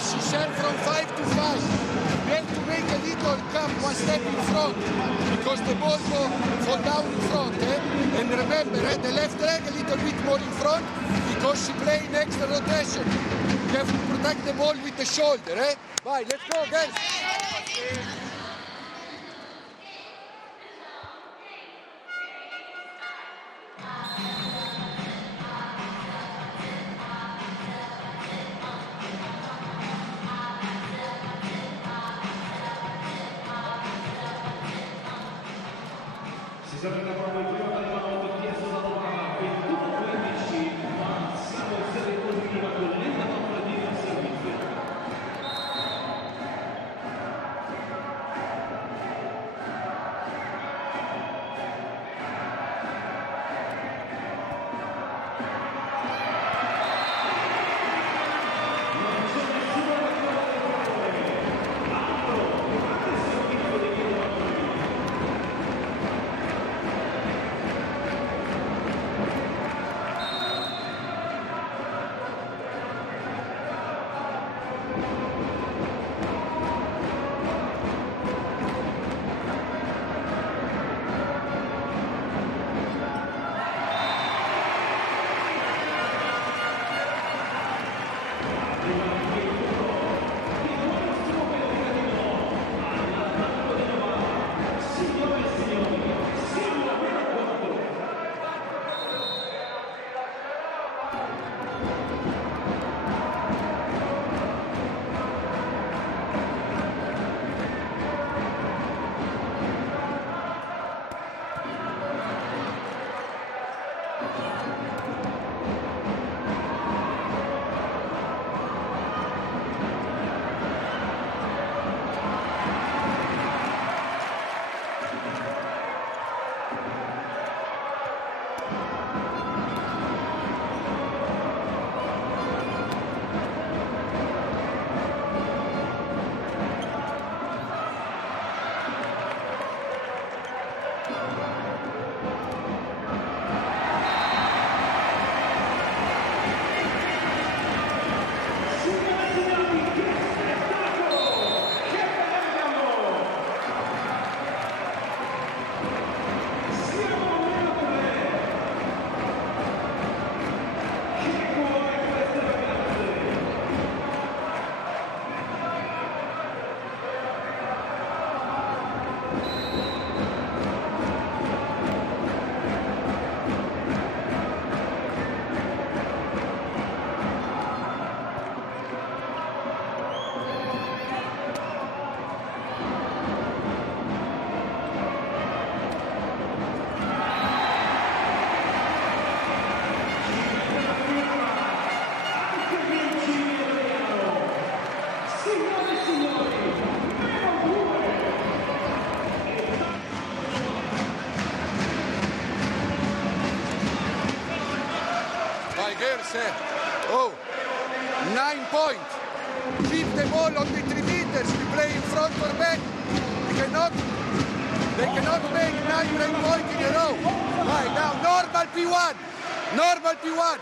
She said from 5 to 5. We have to make a little come one step in front because the ball will fall down in front. And remember, the left leg a little bit more in front because she play in extra rotation. You have to protect the ball with the shoulder. Bye, let's go, guys. Si saprà proprio il primo timeout chiesto da Novara, 21-15, ma siamo in serie positiva con Linda Manfredini al servizio. Here's oh, 9 points. Keep the ball on the 3 meters. We play in front or back. They cannot make 9 break points in a row. Right now, normal P1. Normal P1.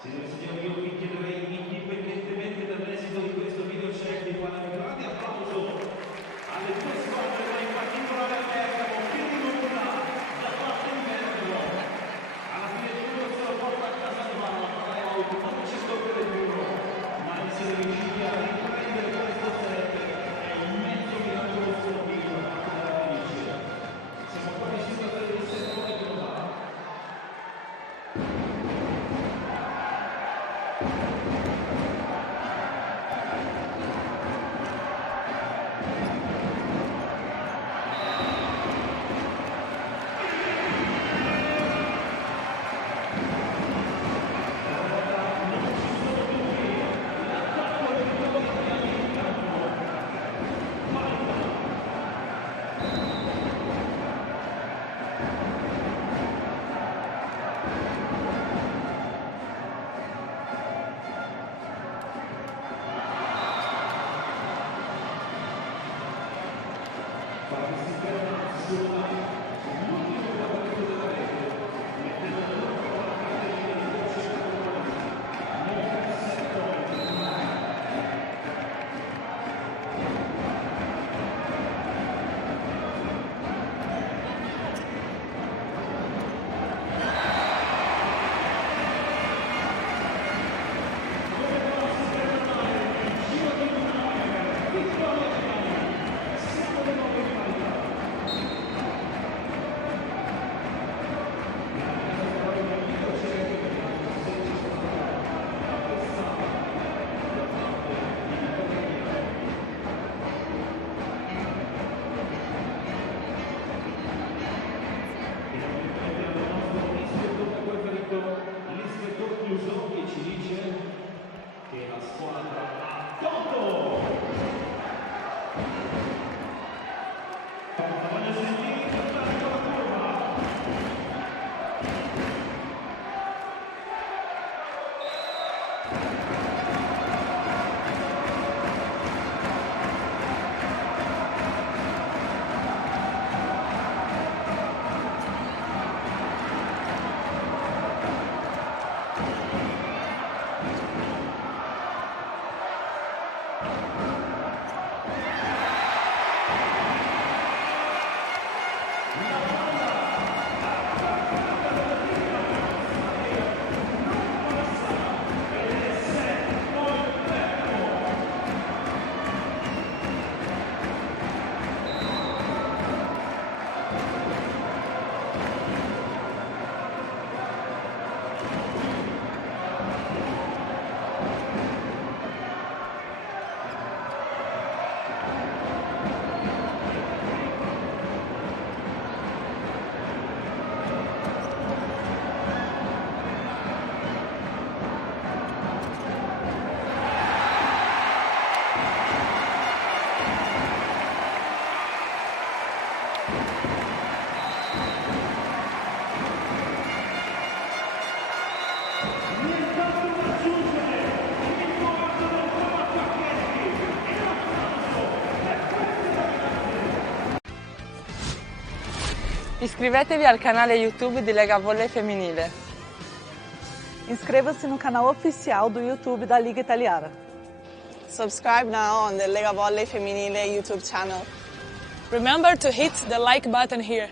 Signore e signori, io vi chiederei, indipendentemente dall'esito di questo video check, di fare un grande applauso alle due squadre, ma in particolare a Bergamo, che rimunda da parte di Bergamo. Alla fine di tutto se lo porta a casa di mano, non ci scoppia più, ma si è riusciti a riprendere questo set. È un mezzo miracoloso video da parte della Fenice. Siamo quasi sul del settore globale. L'ispettore Chiusoni ci dice che la squadra ha tolto. Voglio sentire cantare con la curva. Iscrivetevi al canale YouTube di Lega Volley Femminile. Inscreva-se no canal oficial do YouTube da Liga Italiana. Subscribe now on the Lega Volley Feminile YouTube channel. Remember to hit the like button here.